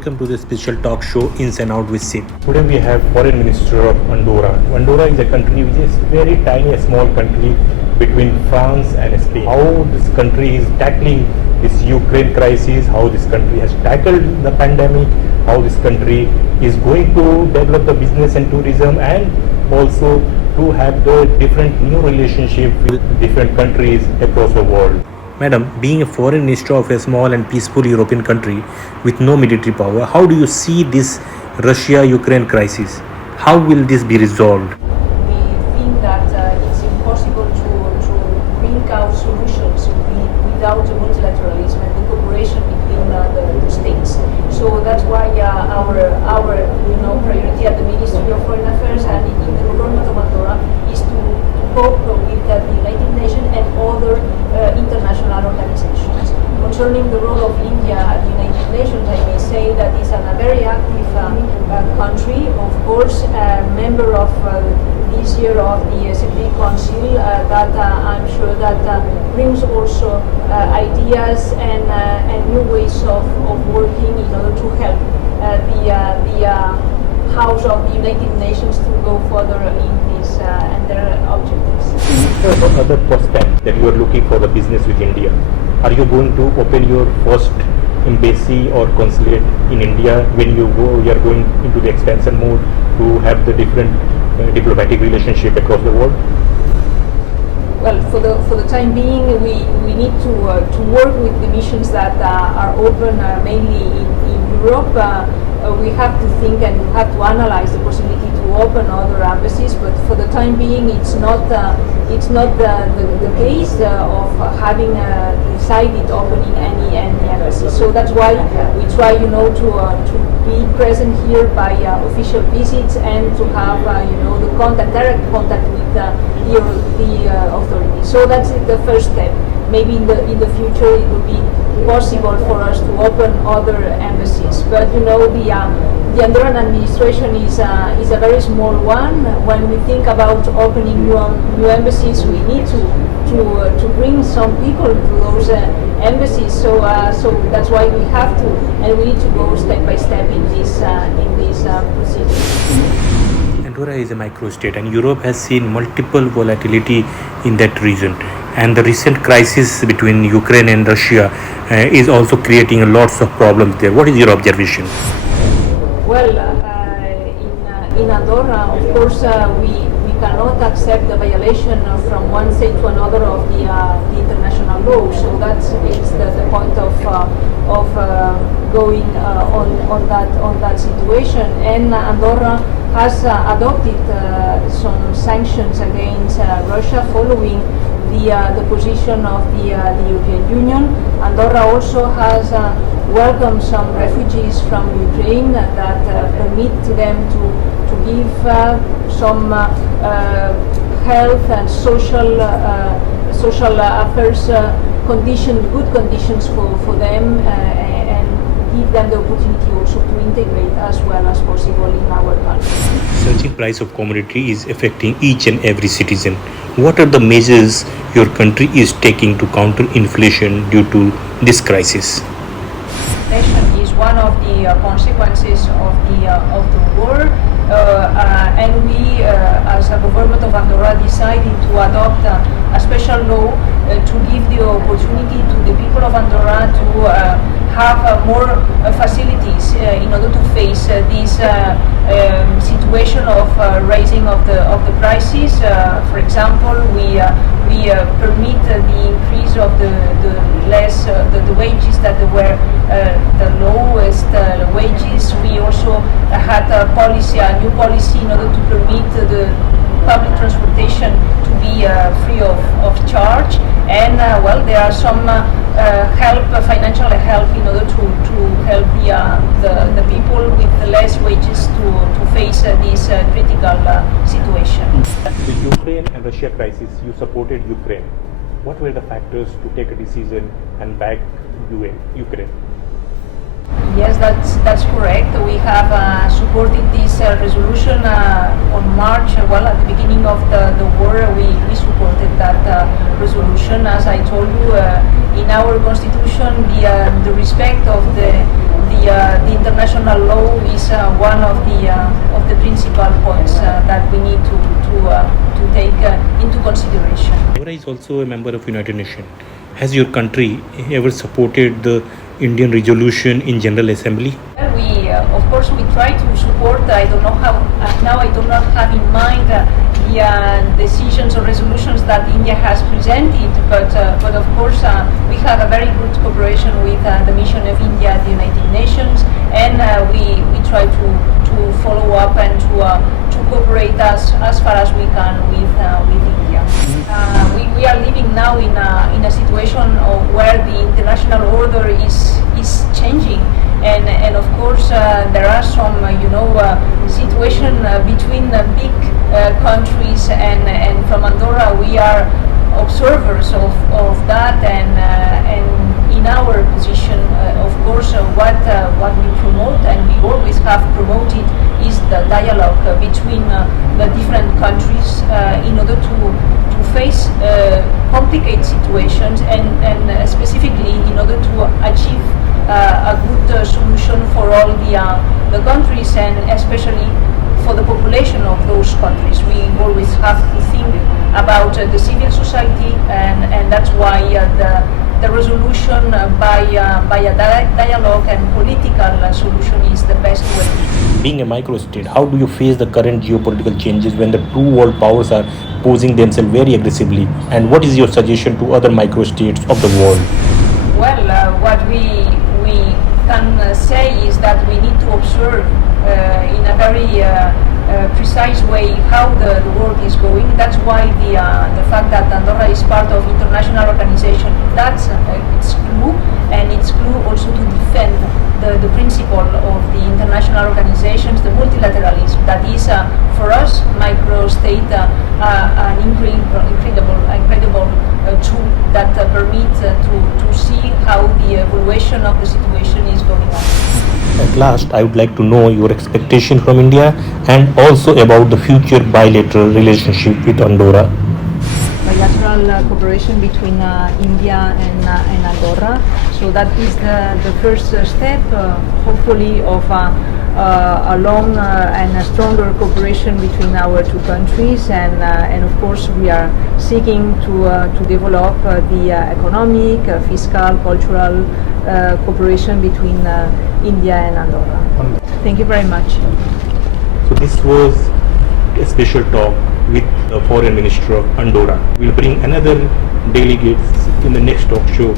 Welcome to the special talk show Ins and Out with Sim. Today we have Foreign Minister of Andorra. Andorra is a country which is very tiny, a small country between France and Spain. How this country is tackling this Ukraine crisis, how this country has tackled the pandemic, how this country is going to develop the business and tourism, and also to have the different new relationship with different countries across the world. Madam, being a foreign minister of a small and peaceful European country with no military power, how do you see this Russia-Ukraine crisis? How will this be resolved? We think that it's impossible to bring out solutions without the multilateralism and the cooperation between the states. So that's why our priority at the Ministry of Foreign Affairs and in the government of Andorra is to cope with the United Nations and other international organizations. Concerning the role of India at the United Nations, I may say that it's a very active country, of course, a member of this year of the Security Council that I'm sure that brings also ideas and new ways of working in order to help the House of the United Nations to go further in this and their objectives. What other prospects that you are looking for the business with India? Are you going to open your first embassy or consulate in India when you are going into the expansion mode to have the different diplomatic relationship across the world? Well, for the time being, we need to work with the missions that are open mainly in Europe. We have to think and we have to analyze the possibility to open other embassies, but for the time being, it's not the case of having decided opening any embassy. So that's why we try, to be present here by official visits and to have, the direct contact with the authorities. So that's the first step. Maybe in the future it will be possible for us to open other embassies. But the Andorran administration is a very small one. When we think about opening new embassies, we need to bring some people to those embassies. So that's why we have to, and we need to go step by step in this procedure. Andorra is a microstate and Europe has seen multiple volatility in that region. And the recent crisis between Ukraine and Russia is also creating lots of problems there. What is your observation? Well, in Andorra, of course, we cannot accept the violation from one state to another of the international law. So that's the point of going on that situation. And Andorra has adopted some sanctions against Russia following the position of the European Union. Andorra also has welcomed some refugees from Ukraine that permit them to give some health and social affairs good conditions for them and give them the opportunity also to integrate as well as possible in our country. Surging price of commodity is affecting each and every citizen. What are the measures your country is taking to counter inflation due to this crisis? Inflation is one of the consequences of the war, and we, as a government of Andorra, decided to adopt a special law to give the opportunity to the people of Andorra to have more facilities in order to face this situation of raising of the prices. For example, we permit the increase of the wages that were the lowest wages. We also had a new policy in order to permit the public transportation to be free of charge. And there are some financial help in order to help the people with less wages to face this critical situation. The Ukraine and Russia crisis, you supported Ukraine. What were the factors to take a decision and back Ukraine? Yes, that's correct. We have supported this resolution on March. At the beginning of the war, we supported that resolution. As I told you, in our constitution, the respect of the the international law is one of the principal points that we need to take into consideration. Andorra is also a member of United Nations. Has your country ever supported the Indian resolution in General Assembly? Well, of course, we try to support. I don't know how. Now I do not have in mind the decisions or resolutions that India has presented, but of course we have a very good cooperation with the mission of India at the United Nations, and we try to follow up and to cooperate as far as we can with India. We are living now in a situation where the international order is changing, and of course there are some situation between big countries, and from Andorra we are observers of that, and in our position of course what we promote and we always have promoted is the dialogue between the different countries in order to face complicated situations, and specifically in order to achieve a good solution for all the countries, and especially for the population of those countries. We always have to think about the civil society, and that's why the resolution by a dialogue and political solution is the best way. Being a microstate, how do you face the current geopolitical changes when the two world powers are posing themselves very aggressively? And what is your suggestion to other microstates of the world? Well, what we can say is that we need to observe in a very precise way how the world is going. That's why the fact that Andorra is part of international organization, that's its clue, and its clue also to defend the principle of the international organizations, the multilateralism that is for us microstate an incredible tool that permits to see how the evaluation of the situation is going on. At last, I would like to know your expectation from India and also about the future bilateral relationship with Andorra. Bilateral cooperation between India and Andorra. So that is the first step, hopefully, of a long and a stronger cooperation between our two countries. And of course, we are seeking to develop the economic, fiscal, cultural cooperation between India and Andorra. Thank you very much. So this was a special talk with the Foreign Minister of Andorra. We'll bring another delegates in the next talk show.